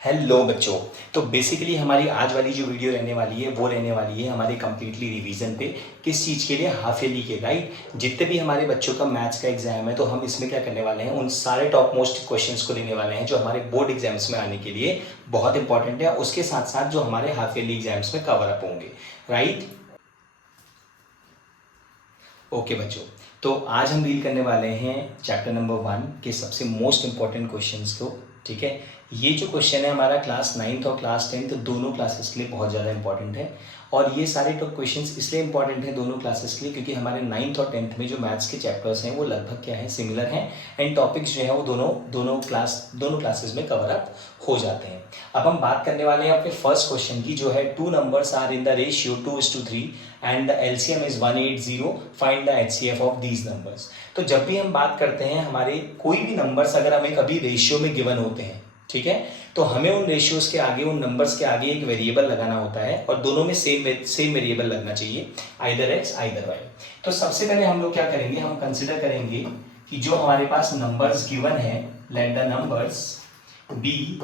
Hello बच्चों। तो basically हमारी आज वाली जो वीडियो रहने वाली है वो रहने वाली है हमारे कम्प्लीटली रिवीजन पे। किस चीज़ के लिए? हाफ ईयरली के, राइट। जितने भी हमारे बच्चों का मैथ्स का एग्जाम है तो हम इसमें क्या करने वाले हैं, उन सारे टॉप मोस्ट क्वेश्चंस को लेने वाले हैं जो हमारे बोर्ड एग्जाम्स में आने के लिए बहुत इंपॉर्टेंट है, उसके साथ साथ जो हमारे हाफ ईयरली एग्जाम्स में कवर अप होंगे, राइट। ओके बच्चों, तो आज हम डील करने वाले हैं चैप्टर नंबर 1 के सबसे मोस्ट इंपॉर्टेंट क्वेश्चंस को। ठीक है, ये जो क्वेश्चन है हमारा क्लास 9th और क्लास 10th दोनों क्लासेस के लिए बहुत ज़्यादा इंपॉर्टेंट है। और ये सारे टॉप क्वेश्चंस इसलिए इंपॉर्टेंट हैं दोनों क्लासेस के लिए क्योंकि हमारे 9th और 10th में जो मैथ्स के चैप्टर्स हैं वो लगभग क्या है, सिमिलर हैं। एंड टॉपिक्स जो है वो दोनों क्लासेस में कवर अप हो जाते हैं। अब हम बात करने वाले हैं अपने फर्स्ट क्वेश्चन की, जो है 2 numbers are in the ratio 2:3 and the LCM is 180, find the HCF of these numbers. तो जब भी हम बात करते हैं हमारे कोई भी नंबर्स अगर हमें कभी रेशियो में गिवन होते हैं, ठीक है, तो हमें उन रेशियोज के आगे, उन नंबर्स के आगे एक वेरिएबल लगाना होता है और दोनों में सेम वेरिएबल लगना चाहिए, आइदर एक्स आइदर वाई। तो सबसे पहले हम लोग क्या करेंगे, हम कंसिडर करेंगे कि जो हमारे पास नंबर्स गिवन है, let the numbers be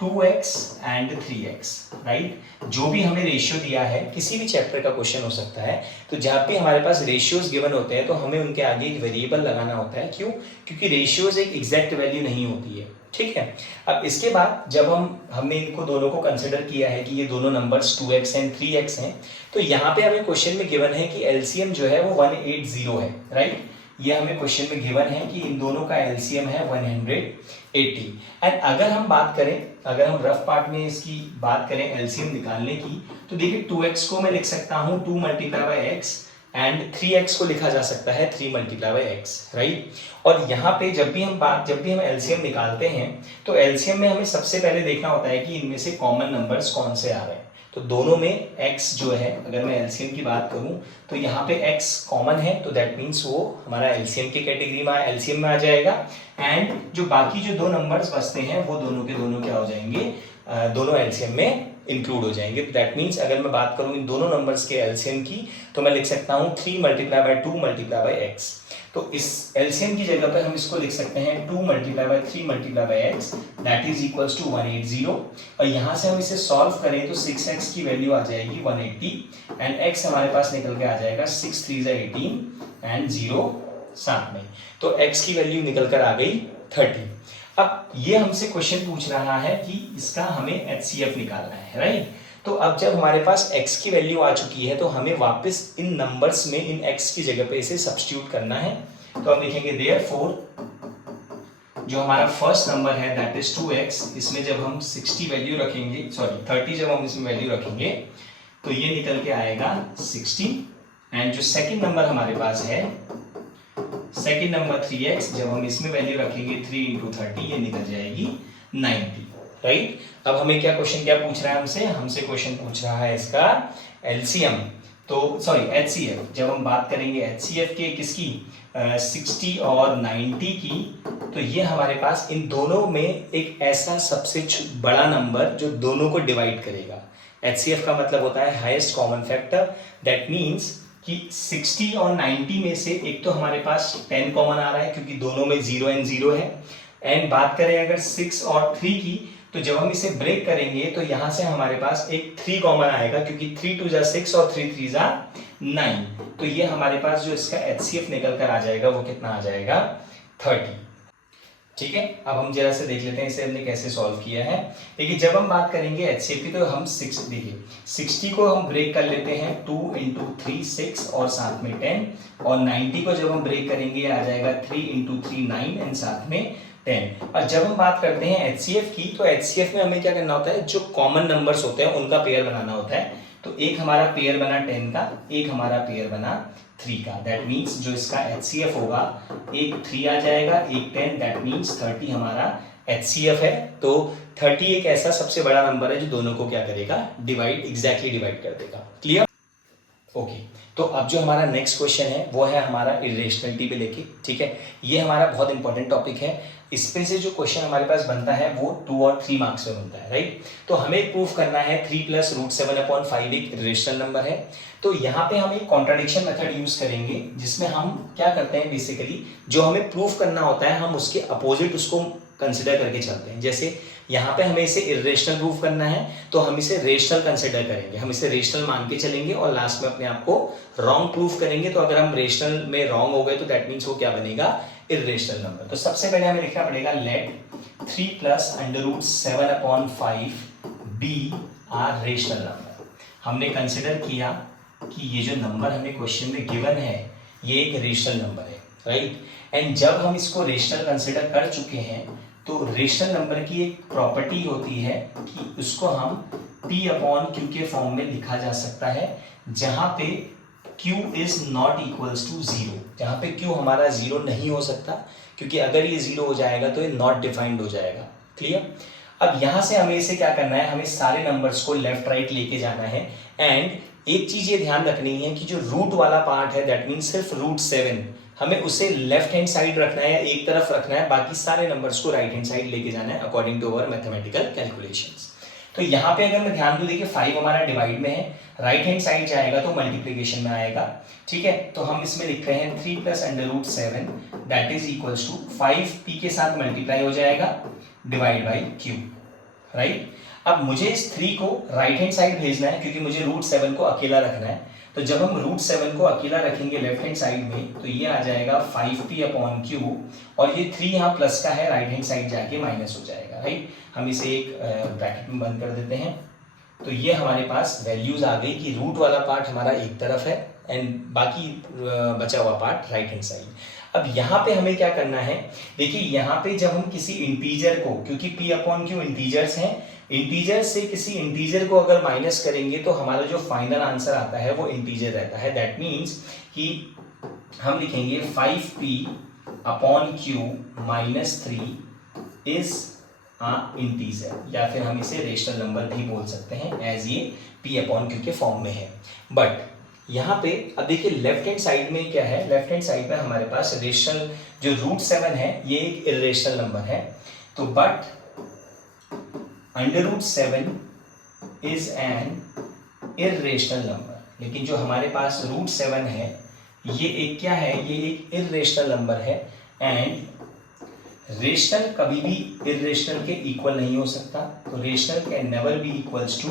2x and 3x, right. जो भी हमें रेशियो दिया है, किसी भी चैप्टर का क्वेश्चन हो सकता है, तो जहाँ भी हमारे पास रेशियोज गिवन होते हैं तो हमें उनके आगे एक वेरिएबल लगाना होता है। क्यों? क्योंकि रेशियोज एक एग्जैक्ट वैल्यू नहीं होती है, ठीक है। अब इसके बाद जब हमने इनको दोनों को कंसिडर किया है कि ये दोनों नंबर्स 2x एंड 3x हैं, तो यहाँ पे हमें क्वेश्चन में गिवन है कि एलसीएम जो है वो 180 है, राइट। ये हमें क्वेश्चन में गिवन है कि इन दोनों का एलसीएम है 180। एंड अगर हम बात करें, अगर हम रफ पार्ट में इसकी बात करें एलसीएम निकालने की, तो देखिए 2x को मैं लिख सकता हूं 2 multiply by x and 3x को लिखा जा सकता है 3 मल्टीप्लाई बाय एक्स, राइट। और यहाँ पे जब भी हम एलसीएम निकालते हैं तो एलसीएम में हमें सबसे पहले देखना होता है कि इनमें से कॉमन नंबर्स कौन से आ रहे हैं। तो दोनों में x जो है, अगर मैं एलसीएम की बात करूं तो यहाँ पे x कॉमन है, तो दैट मीन्स वो हमारा एलसीएम की कैटेगरी में, एलसीएम में आ जाएगा। एंड जो बाकी जो दो नंबर्स बचते हैं वो दोनों के दोनों क्या हो जाएंगे, दोनों एलसीएम में इंक्लूड हो जाएंगे। दैट मीन्स अगर मैं बात करूं इन दोनों नंबर्स के एलसीएम की, तो मैं लिख सकता हूं 3 multiply bye 2 multiply by x. तो इस एलसीएम की जगह पर हम इसको लिख सकते हैं 2 multiply by 3 multiply by x, that is equals to 180। और यहाँ से हम इसे सॉल्व करें तो 6x की वैल्यू आ जाएगी 180 एंड x हमारे पास निकल के आ जाएगा 6 3 18 एंड 0 साथ में, तो x की वैल्यू निकल कर आ गई 30। अब ये हमसे क्वेश्चन पूछ रहा है कि इसका हमें एचसीएफ निकालना है, राइट। तो अब जब हमारे पास x की वैल्यू आ चुकी है तो हमें वापस इन नंबर्स में इन x की जगह पे इसे सब्स्टिट्यूट करना है। तो हम लिखेंगे देयरफॉर जो हमारा फर्स्ट नंबर है दैट इज 2x, इसमें जब हम 60 वैल्यू रखेंगे, सॉरी 30 जब हम इसमें वैल्यू रखेंगे तो ये निकल के आएगा 60। एंड जो सेकंड नंबर हमारे पास है, सेकंड नंबर 3x, जब हम इसमें वैल्यू रखेंगे 3 इंटू 30, ये निकल जाएगी 90, राइट। अब हमें क्या पूछ रहा है हमसे क्वेश्चन पूछ रहा है इसका एलसीएम, तो सॉरी एचसीएफ। जब हम बात करेंगे एचसीएफ के किसकी, 60 और 90 की, तो ये हमारे पास इन दोनों में एक ऐसा सबसे बड़ा नंबर जो दोनों को डिवाइड करेगा। एचसीएफ का मतलब होता है highest common factor. That means कि 60 और 90 में से एक तो हमारे पास 10 कॉमन आ रहा है क्योंकि दोनों में 0 एंड 0 है। एंड बात करें अगर 6 और 3 की, तो जब हम इसे ब्रेक करेंगे तो यहां से हमारे पास एक 3 कॉमन आएगा क्योंकि 3 2 जा 6 और 3 3 जा 9। तो ये हमारे पास जो इसका एचसीएफ निकल कर आ जाएगा वो कितना आ जाएगा, 30, ठीक है। अब हम जरा से देख लेते हैं इसे हमने कैसे सॉल्व किया है। देखिए जब हम बात करेंगे एचसीएफ की तो हम 60 को हम ब्रेक कर लेते हैं 2 इंटू 3 6 और साथ में 10, और 90 को जब हम ब्रेक करेंगे आ जाएगा 3 इंटू 3 9 एंड साथ में 10। और जब हम बात करते हैं एचसीएफ की, तो एचसीएफ में हमें क्या करना होता है, जो कॉमन नंबर्स होते हैं उनका पेयर बनाना होता है। तो एक हमारा पेयर बना 10 का, एक हमारा पेयर बना 3 का। दैट मीन्स जो इसका एचसीएफ होगा, एक 3 आ जाएगा, एक 10, दैट मीन्स 30 हमारा एचसीएफ है। तो 30 एक ऐसा सबसे बड़ा नंबर है जो दोनों को क्या करेगा, एग्जैक्टली डिवाइड कर देगा। क्लियर? ओके, तो अब जो हमारा नेक्स्ट क्वेश्चन है वो है हमारा इरेशनलिटी पे लेके, ठीक है। ये हमारा बहुत इंपॉर्टेंट टॉपिक है। इस पे से जो क्वेश्चन हमारे पास बनता है वो 2 और 3 मार्क्स में बनता है, राइट। तो हमें प्रूफ करना है 3 + √7/5 एक इरेशनल नंबर है। तो यहाँ पे हम एक कॉन्ट्राडिक्शन मेथड यूज करेंगे जिसमें हम क्या करते हैं, बेसिकली जो हमें प्रूफ करना होता है हम उसके अपोजिट उसको कंसिडर करके चलते हैं। जैसे यहाँ पे हमें इसे इरेशनल प्रूव करना है तो हम इसे रेशनल कंसिडर करेंगे, हम इसे रेशनल मान के चलेंगे और लास्ट में अपने आप को रॉन्ग प्रूफ करेंगे। तो अगर हम रेशनल में रॉन्ग हो गए तो दैट मीन्स वो क्या बनेगा, इरेशनल नंबर। तो सबसे पहले हमें लिखना पड़ेगा let 3 + √7/5 be are rational number. हमने कंसिडर किया कि ये जो नंबर हमें क्वेश्चन में गिवन है ये एक रेशनल नंबर है, राइट। एंड जब हम इसको रेशनल कंसिडर कर चुके हैं तो रेशनल नंबर की एक प्रॉपर्टी होती है कि उसको हम P/Q के फॉर्म में लिखा जा सकता है, जहां पे Q is not equals to 0, जहां पे Q हमारा 0 नहीं हो सकता, क्योंकि अगर ये 0 हो जाएगा तो ये नॉट डिफाइंड हो जाएगा। क्लियर। अब यहां से हमें इसे क्या करना है, हमें सारे नंबर्स को लेफ्ट राइट लेके जाना है। एंड एक चीज ये ध्यान रखनी है कि जो रूट वाला पार्ट है दैट मीन्स सिर्फ √7 हमें उसे लेफ्ट हैंड साइड रखना है या एक तरफ रखना है, बाकी सारे नंबर्स को राइट हैंड साइड लेके जाना है according to our mathematical calculations. तो यहाँ पे अगर मैं ध्यान दूं, देखिए 5 हमारा डिवाइड में है, राइट हैंड साइड जाएगा तो मल्टीप्लीकेशन में आएगा, ठीक है। तो हम इसमें लिख रहे हैं 3 + √7 that is equals to 5p के साथ मल्टीप्लाई हो जाएगा डिवाइड बाई q, राइट। अब मुझे इस 3 को राइट हैंड साइड भेजना है क्योंकि मुझे √7 को अकेला रखना है। तो जब हम √7 को अकेला रखेंगे लेफ्ट हैंड साइड में तो ये आ जाएगा 5p/Q और ये 3 यहाँ प्लस का है, राइट हैंड साइड जाके माइनस हो जाएगा, राइट। हम इसे एक ब्रैकेट में बंद कर देते हैं। तो ये हमारे पास वैल्यूज आ गई कि रूट वाला पार्ट हमारा एक तरफ है एंड बाकी बचा हुआ पार्ट राइट हैंड साइड। अब यहाँ पे हमें क्या करना है, देखिए यहाँ पे जब हम किसी इंटीजर को, क्योंकि P/Q इंटीजर्स हैं, इंटीजर से किसी इंटीजर को अगर माइनस करेंगे तो हमारा जो फाइनल आंसर आता है वो इंटीजर रहता है। दैट मीन्स कि हम लिखेंगे 5p/Q - 3 इज इंटीजर, या फिर हम इसे रेशनल नंबर भी बोल सकते हैं एज ये P/Q के फॉर्म में है। बट यहाँ पे अब देखिए लेफ्ट हैंड साइड में क्या है, लेफ्ट हैंड साइड में हमारे पास रेशनल जो √7 है ये एक इरेशनल नंबर है। तो but √7 is an irrational number, लेकिन जो हमारे पास √7 है ये एक क्या है, ये एक इरेशनल नंबर है। एंड रेशनल कभी भी इरेशनल के इक्वल नहीं हो सकता, तो rational can never be equals to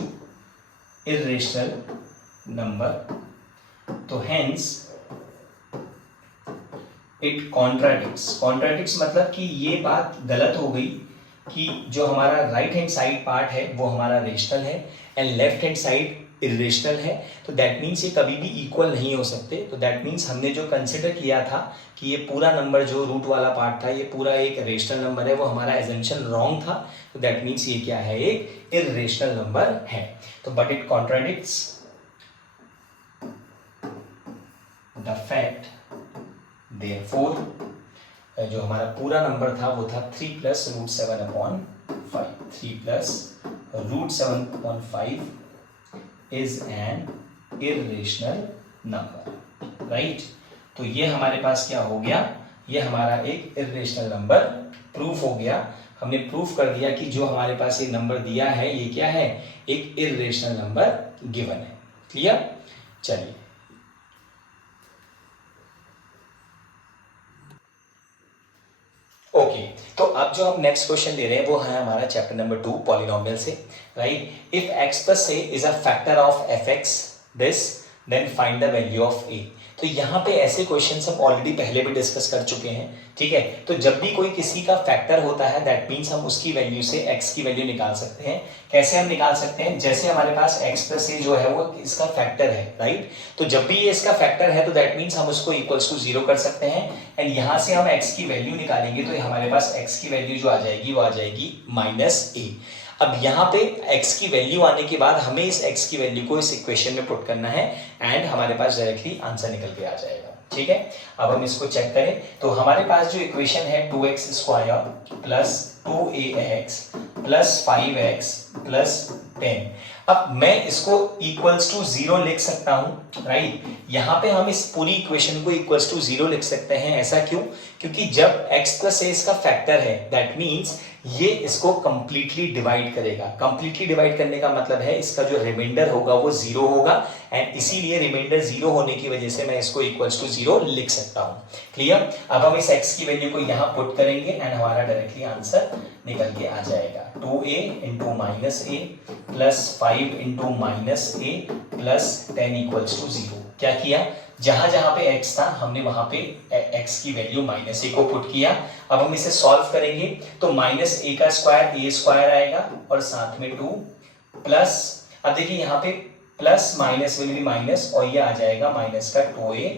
irrational number. तो हेंस इट कॉन्ट्राडिक्ट्स मतलब कि ये बात गलत हो गई कि जो हमारा राइट हैंड साइड पार्ट है वो हमारा रेशनल है and left hand side irrational है। तो दैट मीन्स ये कभी भी इक्वल नहीं हो सकते। तो दैट मीन्स हमने जो कंसिडर किया था कि ये पूरा नंबर जो रूट वाला पार्ट था ये पूरा एक रेशनल नंबर है, वो हमारा एजम्पशन रॉन्ग था। तो दैट मीन्स ये क्या है, एक इरेशनल नंबर है। तो but it contradicts the fact, therefore जो हमारा पूरा नंबर था वो था 3 + √7/5, 3 + √7/5 is an irrational number, right. तो ये हमारे पास क्या हो गया, ये हमारा एक इरेशनल नंबर प्रूफ हो गया। हमने प्रूफ कर दिया कि जो हमारे पास ये नंबर दिया है ये क्या है, एक इरेशनल नंबर गिवन है। क्लियर। चलिए ओके, तो अब जो हम नेक्स्ट क्वेश्चन ले रहे हैं वो है हमारा चैप्टर नंबर 2 पॉलिनोमियल से, right. If x + a is a factor of fx this then find the value of a। तो यहाँ पे ऐसे क्वेश्चंस हम ऑलरेडी पहले भी डिस्कस कर चुके हैं, ठीक है। तो जब भी कोई किसी का फैक्टर होता है दैट मीन्स हम उसकी वैल्यू से x की वैल्यू निकाल सकते हैं। कैसे हम निकाल सकते हैं, जैसे हमारे पास x + a जो है वो इसका फैक्टर है, राइट। तो जब भी ये इसका फैक्टर है तो दैट मीन्स हम उसको इक्वल्स टू 0 कर सकते हैं एंड यहाँ से हम x की वैल्यू निकालेंगे तो हमारे पास x की वैल्यू जो आ जाएगी वो आ जाएगी -a। अब यहाँ पे x की वैल्यू आने के बाद हमें इस x की वैल्यू को इस इक्वेशन में पुट करना है एंड हमारे पास डायरेक्टली आंसर निकल के आ जाएगा, ठीक है। अब हम इसको चेक करें तो हमारे पास जो इक्वेशन है 2x² + 2ax + 5x + 10। अब मैं इसको इक्वल्स टू 0 लिख सकता हूं, राइट। यहाँ पे हम इस पूरी इक्वेशन को इक्वल्स टू 0 लिख सकते हैं। ऐसा क्यों, क्योंकि जब x + a इसका फैक्टर है दैट मीन्स ये इसको कंप्लीटली डिवाइड करेगा। कंप्लीटली डिवाइड करने का मतलब है इसका जो रिमाइंडर होगा वो जीरो होगा, एंड इसीलिए रिमाइंडर जीरो होने की वजह से मैं इसको इक्वल्स टू जीरो लिख सकता हूँ। क्लियर? अब हम इस x की वैल्यू को यहाँ पुट करेंगे एंड हमारा डायरेक्टली आंसर निकल के आ जाएगा 2a into minus a plus 5 into minus a plus 10 equals to zero. क्या किया? जहां जहां पे x था हमने वहां पे x की वैल्यू माइनस ए को पुट किया। अब हम इसे सॉल्व करेंगे तो माइनस ए का स्क्वायर ए स्क्वायर आएगा और साथ में 2 प्लस, अब देखिए यहाँ पे plus minus will be minus और ये आ जाएगा माइनस का 2a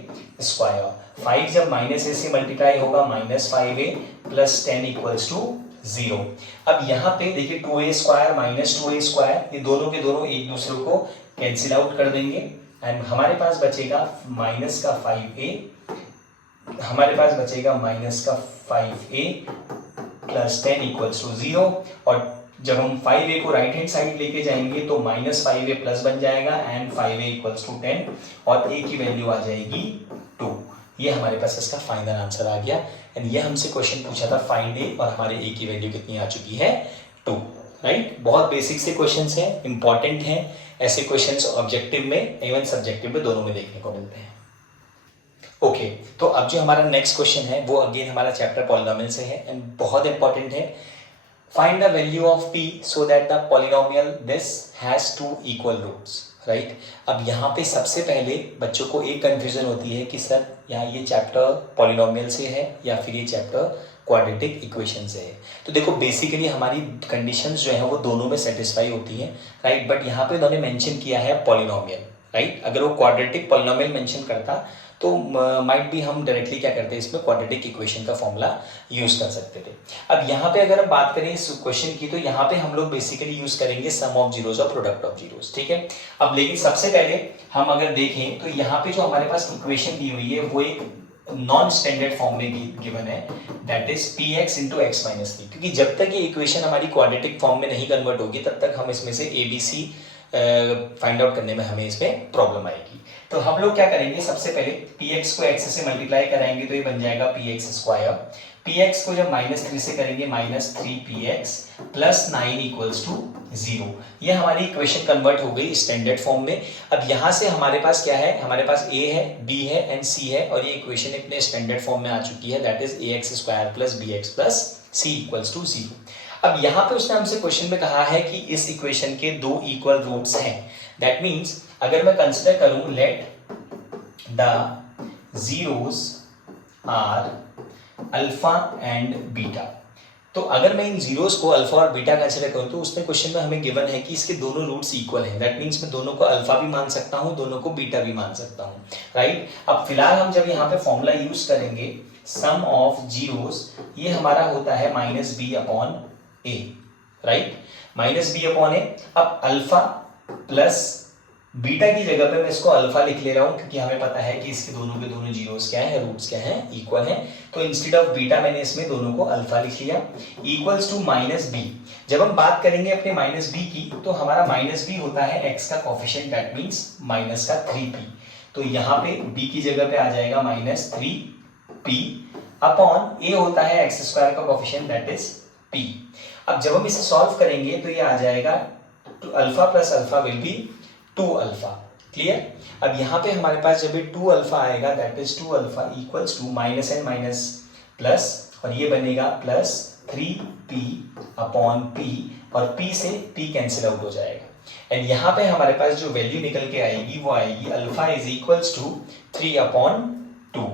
स्क्वायर। 5 जब माइनस ए से मल्टीप्लाई होगा minus 5a plus 10 equals to zero. अब यहाँ पे देखिए 2a square minus 2a square ये दोनों के दोनों एक दूसरे को कैंसिल आउट कर देंगे एंड हमारे पास बचेगा माइनस का 5a, हमारे पास बचेगा माइनस का 5a plus 10 equals to zero. और जब हम 5a को राइट हैंड साइड लेके जाएंगे तो माइनस 5a प्लस बन जाएगा एंड 5a इक्वल्स टू 10 और a की वैल्यू आ जाएगी 2। ये हमारे पास इसका फाइनल आंसर आ गया। एंड ये हमसे क्वेश्चन पूछा था फाइंड a और हमारे a की वैल्यू कितनी आ चुकी है 2। राइट? बहुत बेसिक से क्वेश्चंस हैं, इंपॉर्टेंट हैं। ऐसे क्वेश्चंस ऑब्जेक्टिव में इवन सब्जेक्टिव में दोनों में देखने को मिलते हैं। ओके, तो अब जो हमारा नेक्स्ट क्वेश्चन है वो अगेन हमारा चैप्टर पॉलिनोमियल से है एंड बहुत इंपॉर्टेंट है। Find the value of p so that the polynomial this has two equal roots. Right? अब यहाँ पे सबसे पहले बच्चों को एक कंफ्यूजन होती है कि सर यहाँ ये चैप्टर पॉलिनोमियल से है या फिर ये चैप्टर क्वाड्रेटिक इक्वेशन से है। तो देखो बेसिकली हमारी कंडीशंस जो है वो दोनों में सेटिस्फाई होती हैं। राइट? बट यहाँ पे उन्होंने मेंशन किया है पॉलिनोमियल। राइट? अगर वो क्वाड्रेटिक पॉलिनोमियल मेंशन करता तो माइट भी हम डायरेक्टली क्या करते हैं इसमें क्वाड्रेटिक इक्वेशन का फॉर्मूला यूज कर सकते थे। अब यहाँ पे अगर हम बात करें इस क्वेश्चन की तो यहाँ पे हम लोग बेसिकली यूज करेंगे सम ऑफ जीरोस और प्रोडक्ट ऑफ जीरोस। ठीक है? अब लेकिन सबसे पहले हम अगर देखें तो यहाँ पे जो हमारे पास इक्वेशन दी हुई है वो एक नॉन स्टैंडर्ड फॉर्म में गिवन है, that is px into x minus 3। क्योंकि जब तक ये इक्वेशन हमारी क्वाड्रेटिक फॉर्म में नहीं कन्वर्ट होगी तब तक हम इसमें से abc फाइंड आउट करने में हमें इसमें प्रॉब्लम आएगी। तो हम लोग क्या करेंगे, सबसे पहले px को x से मल्टीप्लाई कराएंगे तो ये बन जाएगा px स्क्वायर। px को जब -3 से करेंगे -3px प्लस 9 इक्वल्स टू 0। ये हमारी इक्वेशन कन्वर्ट हो गई स्टैंडर्ड फॉर्म में। अब यहाँ से हमारे पास क्या है, हमारे पास a है, b है एंड c है और ये इक्वेशन अपने स्टैंडर्ड फॉर्म में आ चुकी है, that is ax square plus bx plus c equals to 0। अब यहाँ पे उसने हमसे क्वेश्चन में कहा है कि इस इक्वेशन के दो इक्वल रूट्स हैं। दैट मीन्स अगर मैं कंसिडर करूं let the zeros are alpha and beta, तो अगर मैं इन जीरोस को अल्फा और बीटा कंसिडर करूं तो उसमें क्वेश्चन में हमें गिवन है कि इसके दोनों रूट्स इक्वल हैं। दैट मीन्स मैं दोनों को अल्फा भी मान सकता हूं, दोनों को बीटा भी मान सकता हूं। राइट? अब फिलहाल हम जब यहाँ पे फॉर्मूला यूज करेंगे सम ऑफ जीरोस, ये हमारा होता है minus B upon a. Right? Minus B upon ए। अब अल्फा प्लस बीटा की जगह पे मैं इसको अल्फा लिख ले रहा हूं क्योंकि हमें पता है कि इसके दोनों के दोनों जीरोस क्या है, रूट्स क्या है, इक्वल है। तो इंस्टेड ऑफ बीटा मैंने इसमें दोनों को अल्फा लिख लिया इक्वल्स टू माइनस बी। जब हम बात करेंगे अपने माइनस बी की तो हमारा माइनस बी होता है एक्स का कोफिशिएंट, दैट मीन्स माइनस का 3p। तो यहाँ पे b की जगह पे आ जाएगा -3p अपॉन ए होता है एक्स स्क्वायर का कोफिशिएंट, दैट इज p। अब जब हम इसे सॉल्व करेंगे तो ये आ जाएगा alpha plus alpha will be 2 alpha. Clear? अब यहाँ पे हमारे पास जब ये 2 अल्फा आएगा that is 2 alpha equals to minus and minus plus और ये बनेगा प्लस 3p अपॉन p और p से p कैंसिल आउट हो जाएगा। एंड यहाँ पे हमारे पास जो वैल्यू निकल के आएगी वो आएगी alpha is equals to 3 upon 2।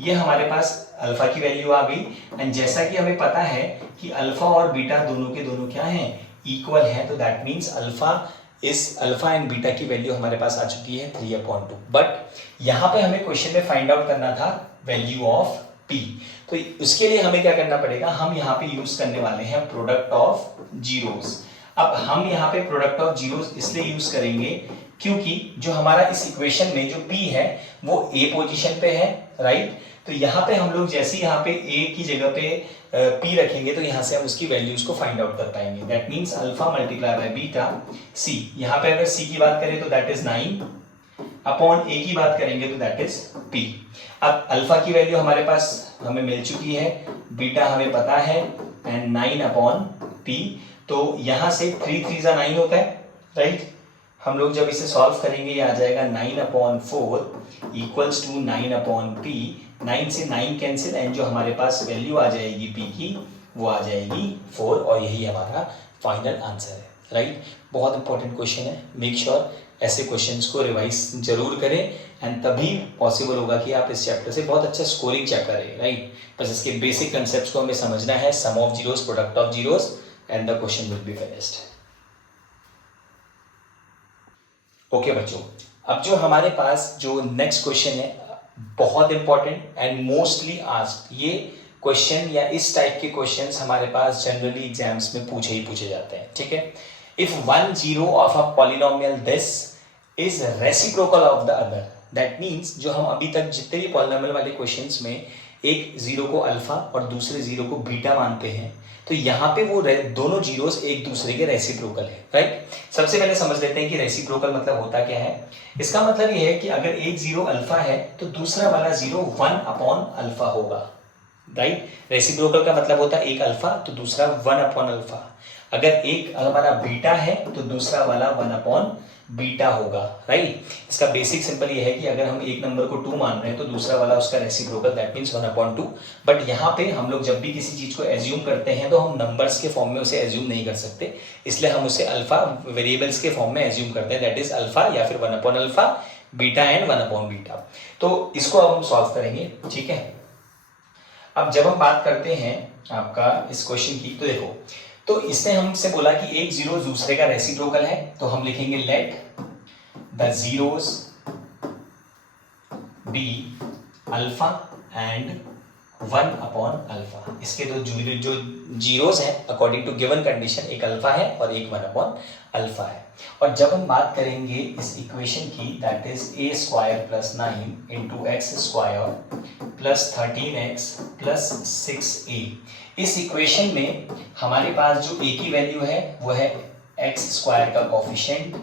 ये हमारे पास अल्फा की वैल्यू आ गई। एंड जैसा कि हमें पता है कि अल्फा और बीटा दोनों के दोनों क्या हैं, इक्वल है, तो that means alpha and beta की वैल्यू हमारे पास आ चुकी है 3 अपॉन 2। बट यहाँ पे हमें क्वेश्चन में फाइंड आउट करना था वैल्यू ऑफ p। तो उसके लिए हमें क्या करना पड़ेगा, हम यहाँ पे यूज करने वाले हैं प्रोडक्ट ऑफ जीरोस। अब हम यहाँ पे प्रोडक्ट ऑफ जीरोस इसलिए यूज करेंगे क्योंकि जो हमारा इस इक्वेशन में जो p है वो a पोजीशन पे है। राइट? तो यहाँ पे हम लोग जैसे यहाँ पे a की जगह पे p रखेंगे तो यहाँ से हम उसकी वैल्यूज को फाइंड आउट कर पाएंगे। That means alpha multiply by beta c। यहाँ पे अगर c की बात करें तो दैट इज 9 अपॉन a की बात करेंगे तो दैट इज p। अब अल्फा की वैल्यू हमारे पास हमें मिल चुकी है, बीटा हमें पता है, एंड 9 अपॉन p। तो यहाँ से 3 3 जा 9 होता है, राइट। हम लोग जब इसे सॉल्व करेंगे ये आ जाएगा 9 upon 4 equals to 9 upon p। 9 से 9 कैंसिल एंड जो हमारे पास वैल्यू आ जाएगी p की वो आ जाएगी 4 और यही हमारा फाइनल आंसर है, राइट। बहुत इंपॉर्टेंट क्वेश्चन है, मेक श्योर ऐसे क्वेश्चंस को रिवाइज जरूर करें एंड तभी पॉसिबल होगा कि आप इस चैप्टर से बहुत अच्छा स्कोरिंग चैप्टर है, राइट। बस इसके बेसिक कंसेप्ट्स को हमें समझना है, sum of zeros, product of zeros and the question will be finished. Okay बच्चों, अब जो हमारे पास जो नेक्स्ट क्वेश्चन है बहुत इंपॉर्टेंट एंड मोस्टली आस्क्ड, ये क्वेश्चन या इस टाइप के क्वेश्चंस हमारे पास जनरली एग्जाम्स में पूछे ही पूछे जाते हैं, ठीक है। If one zero of a polynomial this is reciprocal of the other, that means जो हम अभी तक जितने भी पॉलिनोमियल वाले क्वेश्चंस में एक जीरो को अल्फा और दूसरे जीरो को बीटा मानते हैं, तो यहाँ पे वो दोनों जीरोस एक दूसरे के रेसिप्रोकल है, राइट। सबसे पहले समझ लेते हैं कि रेसिप्रोकल मतलब होता क्या है। इसका मतलब ये है कि अगर एक जीरो अल्फा है तो दूसरा वाला जीरो 1 अपॉन अल्फा होगा, राइट। रेसिप्रोकल का मतलब होता है एक अल्फा तो दूसरा 1 अपॉन अल्फा। अगर एक हमारा बीटा है तो दूसरा वाला 1 अपॉन बीटा होगा, राइट। इसका बेसिक सिंपल ये है कि अगर हम एक नंबर को 2 मान रहे हैं तो दूसरा वाला उसका reciprocal that means 1 upon 2। But यहाँ पे हम लोग जब भी किसी चीज को एज्यूम करते हैं तो हम नंबर्स के फॉर्म में उसे एज्यूम नहीं कर सकते, इसलिए हम उसे अल्फा वेरिएबल्स के फॉर्म में एज्यूम करते हैं, दैट इज अल्फा या फिर 1 upon alpha, beta and 1 upon beta. तो इसको अब हम सॉल्व करेंगे, ठीक है। अब जब हम बात करते हैं आपका इस क्वेश्चन की, तो देखो, तो इसने हमसे बोला कि एक जीरो दूसरे का रेसिप्रोकल है, तो हम लिखेंगे let the zeros be alpha and 1 upon alpha. इसके जो जीरोस हैं अकॉर्डिंग टू गिवन कंडीशन, एक अल्फा है और एक 1 अपॉन अल्फा है। और जब हम बात करेंगे इस इक्वेशन की, that is a square plus 9 into x square plus 13x plus 6a, इस इक्वेशन में हमारे पास जो a की वैल्यू है वो है एक्स स्क्वायर का कोफिशिएंट,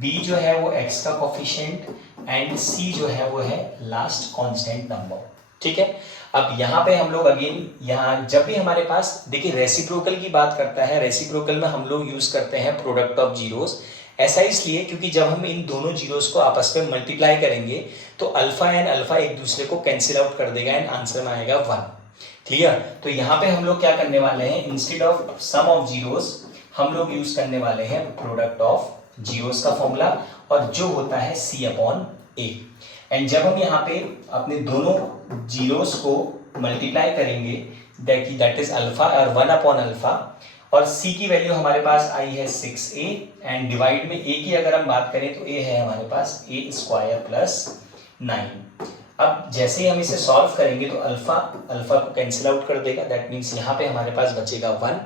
b जो है वो x का कोफिशिएंट एंड c जो है वो है लास्ट कांस्टेंट नंबर, ठीक है। अब यहाँ पे हम लोग अगेन यहाँ जब भी हमारे पास देखिए रेसिप्रोकल की बात करता है, रेसिप्रोकल में हम लोग यूज करते हैं प्रोडक्ट ऑफ जीरोस। ऐसा इसलिए क्योंकि जब हम इन दोनों जीरोस को आपस में मल्टीप्लाई करेंगे तो अल्फा एंड अल्फा एक दूसरे को कैंसिल आउट कर देगा एंड आंसर में आएगा 1, क्लियर। तो यहाँ पे हम लोग क्या करने वाले हैं, instead of sum of zeros हम लोग यूज करने वाले हैं प्रोडक्ट ऑफ जीरोस का फॉर्मूला, और जो होता है c अपॉन a। एंड जब हम यहाँ पे अपने दोनों जीरोस को मल्टीप्लाई करेंगे दैट इज अल्फा और 1 अपॉन अल्फा, और c की वैल्यू हमारे पास आई है 6a एंड डिवाइड में a की अगर हम बात करें तो a है हमारे पास a स्क्वायर प्लस 9। अब जैसे ही हम इसे सॉल्व करेंगे तो अल्फा अल्फा को कैंसिल आउट कर देगा, दैट मीन्स यहाँ पे हमारे पास बचेगा 1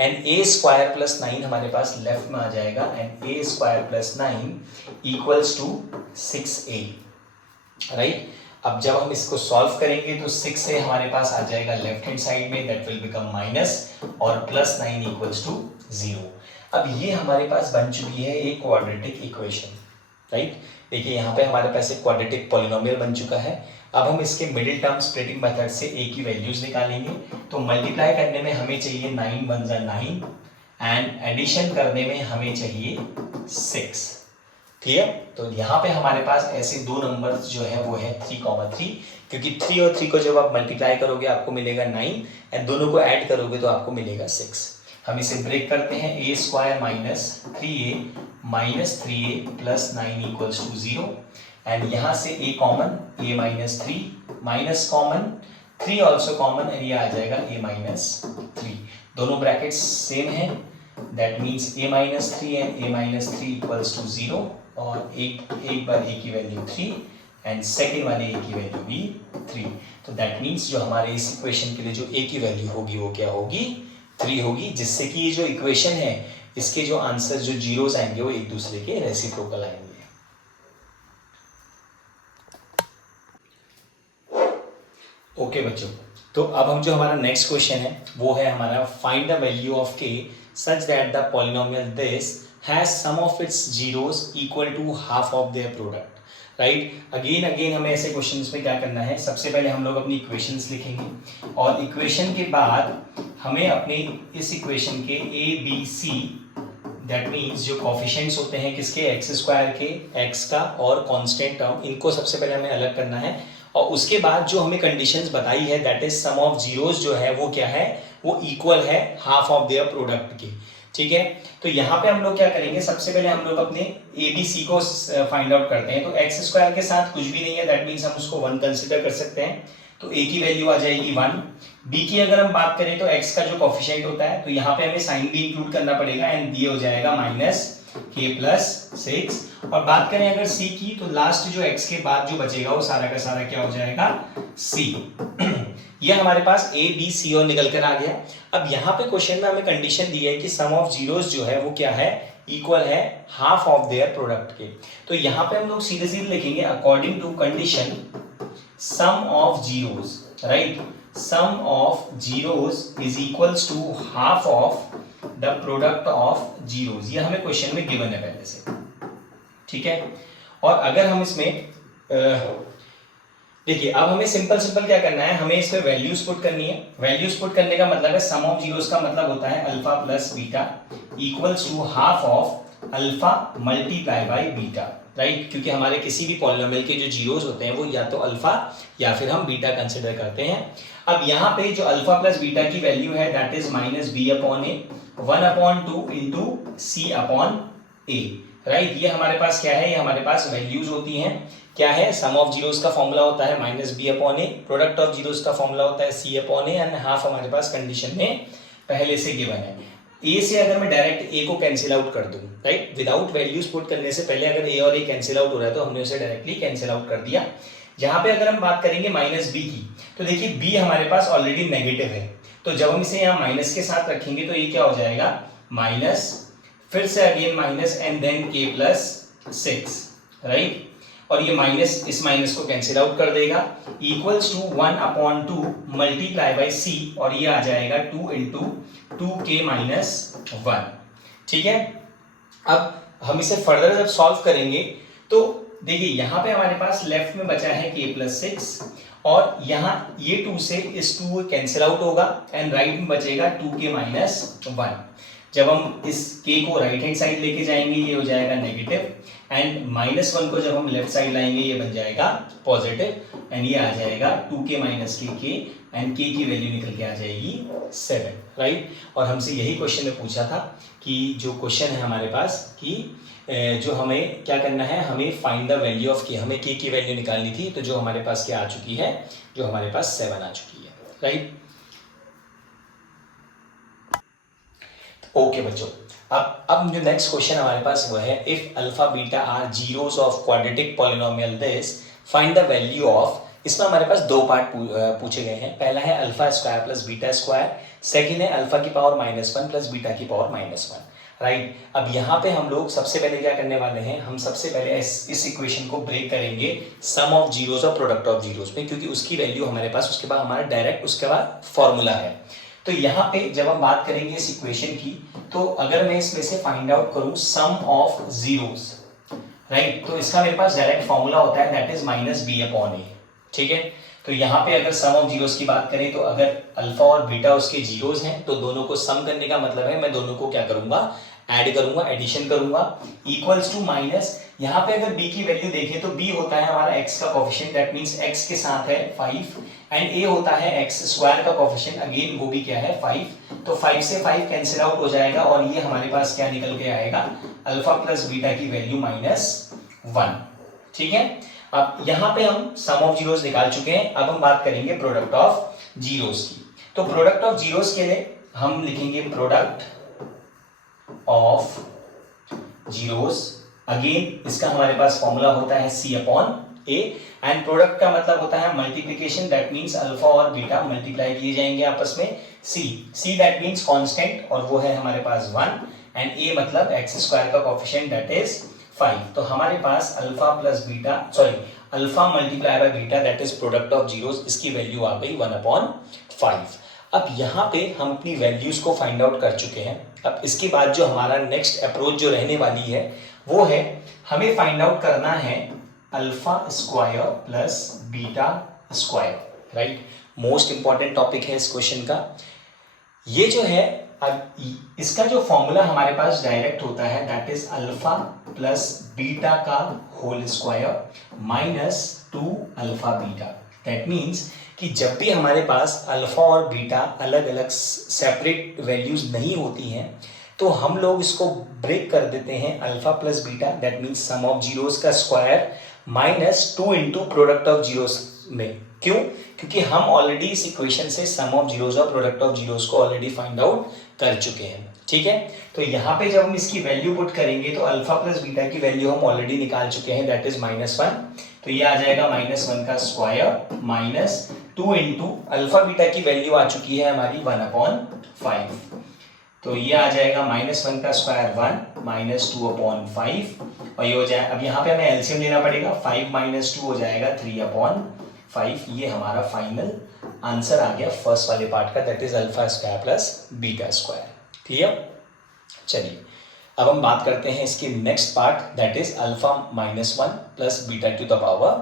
एंड a स्क्वायर प्लस 9 हमारे पास लेफ्ट में आ जाएगा and a square plus 9 equals to 6a, right. अब जब हम इसको सॉल्व करेंगे तो 6 से हमारे पास आ जाएगा लेफ्ट हैंड साइड में, दैट विल बिकम माइनस और प्लस 9 इक्वल्स टू 0। अब ये हमारे पास बन चुकी है एक क्वाड्रेटिक इक्वेशन, राइट। देखिए यहाँ पे हमारे पास एक क्वाड्रेटिक पॉलिनोमियल बन चुका है। अब हम इसके मिडिल टर्म स्प्लिटिंग मेथड से a की वैल्यूज निकालेंगे, तो मल्टीप्लाई करने में हमें चाहिए 9 बन जा 9 एंड एडिशन करने में हमें चाहिए 6, क्लियर। तो यहाँ पे हमारे पास ऐसे दो नंबर्स जो है वो है 3,3, क्योंकि 3 और 3 को जब आप मल्टीप्लाई करोगे आपको मिलेगा 9 एंड दोनों को ऐड करोगे तो आपको मिलेगा 6। हम इसे ब्रेक करते हैं, a square minus 3a plus 9 equals to 0 and यहाँ से a common, a minus 3 minus common 3 also common and ये आ जाएगा a माइनस 3, दोनों ब्रैकेट्स सेम है, that means a minus 3 and a minus 3 equals to 0 और एक बार a की वैल्यू 3 एंड सेकेंड वाले a की वैल्यू भी 3। तो दैट मीन्स जो हमारे इस इक्वेशन के लिए जो a की वैल्यू होगी वो क्या होगी, 3 होगी, जिससे कि ये जो इक्वेशन है इसके जो आंसर जो जीरोस आएंगे वो एक दूसरे के रेसिप्रोकल आएंगे। ओके बच्चों, तो अब हम जो हमारा नेक्स्ट क्वेश्चन है वो है हमारा find the value of k such that the polynomial this has sum of its zeros equal to half of their product, right. Again again हमें ऐसे क्वेश्चंस में क्या करना है, सबसे पहले हम लोग अपनी इक्वेशंस लिखेंगे और इक्वेशन के बाद हमें अपने इस इक्वेशन के a b c, that means जो कोफिशिएंट्स होते हैं किसके, एक्स स्क्वायर के, एक्स का और कांस्टेंट टर्म, इनको सबसे पहले हमें अलग करना है और उसके बाद जो हमें कंडीशंस बताई है that is sum of zeros जो है वो क्या है, वो इक्वल है हाफ ऑफ देयर प्रोडक्ट के। ठीक है, तो यहाँ पे हम लोग क्या करेंगे, सबसे पहले हम लोग अपने ए बी सी को फाइंड आउट करते हैं। तो एक्स स्क्वायर के साथ कुछ भी नहीं है, दैट मीन्स हम उसको 1 कंसिडर कर सकते हैं, तो ए की वैल्यू आ जाएगी 1। बी की अगर हम बात करें तो एक्स का जो कोफिशिएंट होता है, तो यहाँ पे हमें साइन भी इंक्लूड करना पड़ेगा एंड ये हो जाएगा माइनस के प्लस 6। और बात करें अगर सी की, तो लास्ट जो एक्स के बाद जो बचेगा वो सारा का सारा क्या हो जाएगा, सी। ये हमारे पास ए बी सी और निकल कर आ गया। अब यहाँ पे क्वेश्चन में हमें कंडीशन दी है कि सम ऑफ जीरोस जो है वो क्या है, इक्वल है हाफ ऑफ देयर प्रोडक्ट के। तो यहाँ पे हम लोग सीधे सीधे लिखेंगे according to condition sum of zeros, right, sum of zeros is equals to half of the product of zeros. ये हमें क्वेश्चन में गिवन है पहले से, ठीक है। और अगर हम इसमें देखिए, अब हमें सिंपल क्या करना है, हमें इसमें वैल्यूज पुट करनी है। वैल्यूज पुट करने का मतलब है सम ऑफ जीरोस का मतलब होता है alpha plus beta equals to half of alpha multiply by beta, right, क्योंकि हमारे किसी भी पॉलिनोमियल के जो जीरोस होते हैं वो या तो अल्फा या फिर हम बीटा कंसिडर करते हैं। अब यहाँ पे जो अल्फा प्लस बीटा की वैल्यू है that is minus B upon a 1/2 into c upon a, right. ये हमारे पास क्या है, ये हमारे पास वैल्यूज होती हैं। क्या है, सम ऑफ जीरोस का फॉर्मूला होता है minus B upon a, product of zeros का फॉर्मूला होता है c upon a and half हमारे पास कंडीशन में पहले से गिवन है। ए से अगर मैं डायरेक्ट ए को कैंसिल आउट कर दूं, राइट, विदाउट वैल्यूज पुट करने से पहले अगर ए और ए कैंसिल आउट हो रहा है तो हमने उसे डायरेक्टली कैंसिल आउट कर दिया। जहां पे अगर हम बात करेंगे माइनस बी की, तो देखिए बी हमारे पास ऑलरेडी नेगेटिव है, तो जब हम इसे यहाँ माइनस के साथ रखेंगे तो ये क्या हो जाएगा, माइनस, फिर से अगेन माइनस एंड देन के प्लस 6, राइट। और ये माइनस इस माइनस को कैंसिल आउट कर देगा, इक्वल्स टू 1/2 मल्टीप्लाई बाई सी, और ये आ जाएगा 2 इंटू 2k माइनस 1, ठीक है। अब हम इसे फर्दर जब सॉल्व करेंगे तो देखिए यहाँ पे हमारे पास लेफ्ट में बचा है k प्लस 6 और यहाँ ये 2 से इस 2 कैंसिल आउट होगा एंड राइट में बचेगा 2k माइनस 1। जब हम इस k को राइट हैंड साइड लेके जाएंगे ये हो जाएगा नेगेटिव एंड माइनस 1 को जब हम लेफ्ट साइड लाएंगे ये बन जाएगा पॉजिटिव एंड ये आ जाएगा 2k minus k and k की वैल्यू निकल के आ जाएगी 7, राइट। और हमसे यही क्वेश्चन में पूछा था कि जो क्वेश्चन है हमारे पास कि जो हमें क्या करना है, हमें find the value of k, हमें k की वैल्यू निकालनी थी, तो जो हमारे पास क्या आ चुकी है, जो हमारे पास 7 आ चुकी है, राइट। ओके बच्चों, अब जो नेक्स्ट क्वेश्चन हमारे पास वो है, if alpha beta are zeros of quadratic polynomial this find the value of. इसमें हमारे पास दो पार्ट पूछे गए हैं। पहला है alpha square plus beta square, second है अल्फा की पावर -1 प्लस बीटा की पावर -1, राइट। अब यहाँ पे हम लोग सबसे पहले क्या करने वाले हैं, हम सबसे पहले इस इक्वेशन को ब्रेक करेंगे सम ऑफ जीरोस और प्रोडक्ट ऑफ जीरोस में, क्योंकि उसकी वैल्यू हमारे पास उसके बाद हमारा डायरेक्ट उसके बाद फॉर्मूला है। तो यहाँ पे जब हम बात करेंगे इस इक्वेशन की, तो अगर मैं इसमें से फाइंड आउट करूं सम ऑफ जीरोस, राइट, तो इसका मेरे पास डायरेक्ट फॉर्मूला होता है that is minus B upon A, ठीक है। तो यहाँ पे अगर सम ऑफ जीरोस की बात करें तो अगर अल्फा और बीटा उसके जीरोस हैं तो दोनों को सम करने का मतलब है मैं दोनों को क्या करूंगा, ऐड करूंगा, एडिशन करूंगा, इक्वल्स टू माइनस। यहाँ पे अगर b की वैल्यू देखें तो b होता है हमारा x का कोफिशिएंट, दैट मींस x के साथ है 5 एंड a होता है x स्क्वायर का कोफिशिएंट, अगेन वो भी क्या है 5। तो 5 से 5 कैंसिल आउट हो जाएगा और ये हमारे पास क्या निकल के आएगा, अल्फा प्लस बीटा की वैल्यू -1, ठीक है। अब यहाँ पे हम सम ऑफ जीरोस निकाल चुके हैं, अब हम बात करेंगे प्रोडक्ट ऑफ जीरोस की। तो प्रोडक्ट ऑफ जीरोस के लिए हम लिखेंगे प्रोडक्ट ऑफ जीरोस, अगेन इसका हमारे पास फॉर्मूला होता है c upon a and product का मतलब होता है मल्टीप्लिकेशन, दैट मींस अल्फा और बीटा मल्टीप्लाई किए जाएंगे आपस में। c दैट मींस कांस्टेंट और वो है हमारे पास 1 एंड a मतलब x स्क्वायर का कोफिशिएंट दैट इज 5। तो हमारे पास alpha plus beta, sorry alpha multiply by beta that is product of zeros, इसकी वैल्यू आ गई 1/5। अब यहाँ पे हम अपनी वैल्यूज को फाइंड आउट कर चुके हैं। अब इसके बाद जो हमारा नेक्स्ट अप्रोच जो रहने वाली है वो है हमें फाइंड आउट करना है alpha square plus beta square, right. Most important topic है इस क्वेश्चन का। ये जो है, अब इसका जो फॉर्मूला हमारे पास डायरेक्ट होता है that is alpha plus beta का whole square minus 2 alpha beta. That means कि जब भी हमारे पास अल्फा और बीटा अलग अलग सेपरेट वैल्यूज नहीं होती हैं तो हम लोग इसको ब्रेक कर देते हैं alpha plus beta, that means sum of zeros का square minus 2 into product of zeros में। क्यों? क्योंकि हम ऑलरेडी इस इक्वेशन से सम ऑफ जीरोस और प्रोडक्ट ऑफ जीरोस को ऑलरेडी फाइंड आउट कर चुके हैं, ठीक है। तो यहाँ पे जब हम इसकी वैल्यू पुट करेंगे तो अल्फा प्लस बीटा की वैल्यू हम ऑलरेडी निकाल चुके हैं, दैट इज -1। तो ये आ जाएगा -1 का square minus 2 into alpha beta की वैल्यू आ चुकी है हमारी 1/5। तो ये आ जाएगा -1 का स्क्वायर 1 माइनस 2/5 और ये हो जाए, अब यहाँ पे हमें एलसीएम लेना पड़ेगा, 5 माइनस 2 हो जाएगा 3/5। ये हमारा फाइनल आंसर आ गया फर्स्ट वाले पार्ट का, that is alpha square plus beta square. Clear? चलिए अब हम बात करते हैं इसके next part, that is alpha -1 plus beta two the power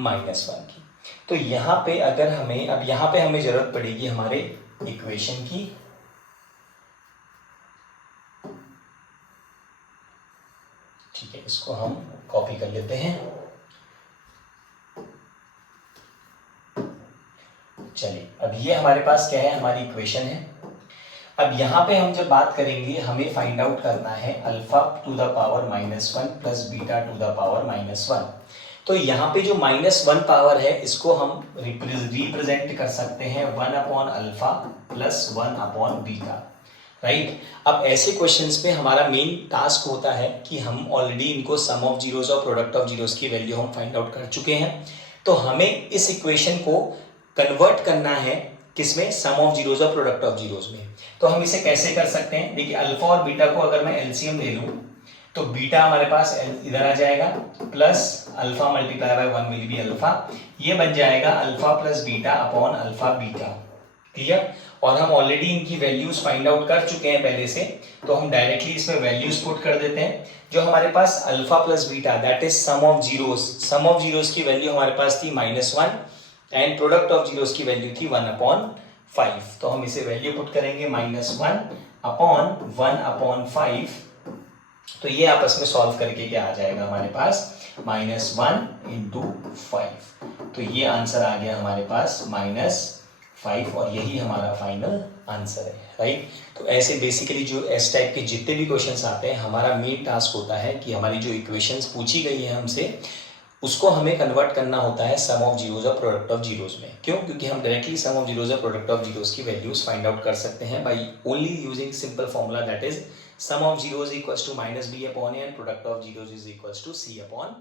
-1 की। तो यहाँ पे अगर हमें, अब यहाँ पे हमें जरूरत पड़ेगी हमारे इक्वेशन की, ठीक है, इसको हम कॉपी कर लेते हैं। चलिए अब ये हमारे पास क्या है, हमारी इक्वेशन है। अब यहाँ पे हम जब बात करेंगे हमें फाइंड आउट करना है alpha two the power -1 plus beta two the power -1। तो यहाँ पे जो -1 पावर है इसको हम रिप्रेजेंट कर सकते हैं 1/अल्फा प्लस 1/बीटा, राइट। अब ऐसे क्वेश्चंस पे हमारा मेन टास्क होता है कि हम ऑलरेडी इनको सम ऑफ जीरोस और प्रोडक्ट ऑफ जीरोस की वैल्यू हम फाइंड आउट कर चुके हैं। तो हमें इस इक्वेशन को कन्वर्ट करना है किसमें, सम ऑफ जीरोस और प्रोडक्ट ऑफ जीरोस में। तो हम इसे कैसे कर सकते हैं, देखिए अल्फा और बीटा को अगर मैं एलसीएम ले लूं तो बीटा हमारे पास इधर आ जाएगा plus alpha multiply bye 1 will be alpha, ये बन जाएगा alpha plus beta upon alpha beta. Clear? और हम ऑलरेडी इनकी वैल्यूज फाइंड आउट कर चुके हैं पहले से, तो हम डायरेक्टली इसमें वैल्यूज पुट कर देते हैं। जो हमारे पास alpha plus beta that is sum of zeros की वैल्यू हमारे पास थी -1 एंड प्रोडक्ट ऑफ जीरोस की वैल्यू थी 1/5। तो हम इसे वैल्यू पुट करेंगे -1 अपॉन 1/5। तो ये आपस में सॉल्व करके क्या आ जाएगा हमारे पास, -1 इंटू 5। तो ये आंसर आ गया हमारे पास -5 और यही हमारा फाइनल आंसर है, राइट। तो ऐसे बेसिकली जो एस टाइप के जितने भी क्वेश्चंस आते हैं, हमारा मेन टास्क होता है कि हमारी जो इक्वेशंस पूछी गई है हमसे उसको हमें कन्वर्ट करना होता है सम ऑफ जीरोस और प्रोडक्ट ऑफ जीरोस में। क्यों? क्योंकि हम डायरेक्टली सम ऑफ जीरोस और प्रोडक्ट ऑफ जीरोस की वैल्यूज फाइंड आउट कर सकते हैं by only using simple formula that is sum of zeros equals to -b upon a and product of zeros is equals to c upon